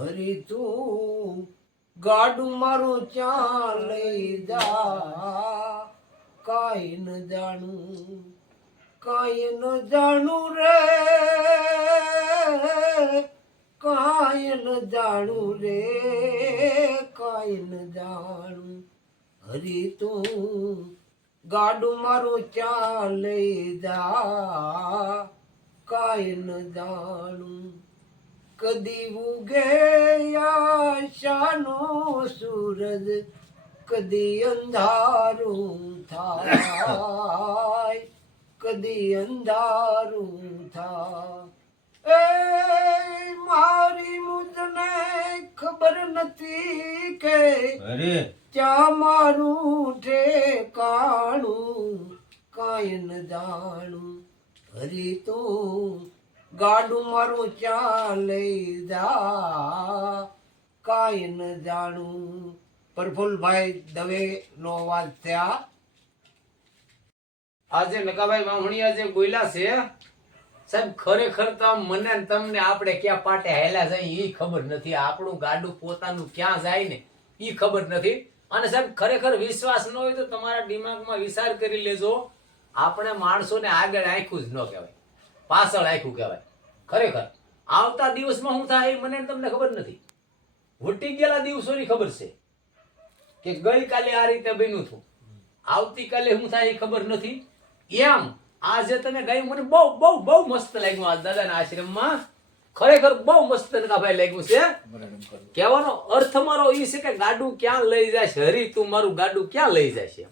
હરી તું ગાડું મારું ચા લઈ જા કાઈ ન જાણું રે કાઈ ન જાણું રે કાઈ ન જાણું હરી તું ગાડું મારું ચા લઈ જા કાઈ ન જાણું કદી ઉગે આશાનો સૂરજ કદી અંધારું થાય કદી અંધારું થાય એ મારી મુજને ખબર નથી કે ક્યાં મારું ઠેકાણું કાંઈ ન જાણું હરી તું ગાડું મારું ચા લઈ જા કાંઈ ન જાણું. પ્રફુલભાઈ દવે નો અવાજ થયા. આજે નકાભાઈ વાહણિયા જે બોલ્યા છે સાહેબ, ખરેખર તો મને ને તમને આપણે ક્યાં પાટે હેલા જાય એ ખબર નથી. આપણું ગાડું પોતાનું ક્યાં જાય ને એ ખબર નથી. અને સાહેબ ખરેખર વિશ્વાસ ન હોય તો તમારા દિમાગમાં વિચાર કરી લેજો. આપણે માણસોને આગળ આંખ્યું જ ન કહેવાય, પાછળ આંખ્યું કહેવાય. ખરેખર આવતા દિવસમાં શું થાય એ મને તમને ખબર નથી. વટી ગયેલા દિવસોની ખબર છે કે ગઈકાલે આ રીતે બન્યું હતું, આવતીકાલે શું થાય એ ખબર નથી. એમ આજે તમે ગયું મને બહુ બહુ બહુ મસ્ત લાગ્યું. આ દાદાના આશ્રમમાં ખરેખર બહુ મસ્ત નકાભાઈ લાગ્યું છે. કહેવાનો અર્થ મારો એ છે કે ગાડું ક્યાં લઈ જાય છે હરી તું મારું ગાડું ક્યાં લઈ જાય છે.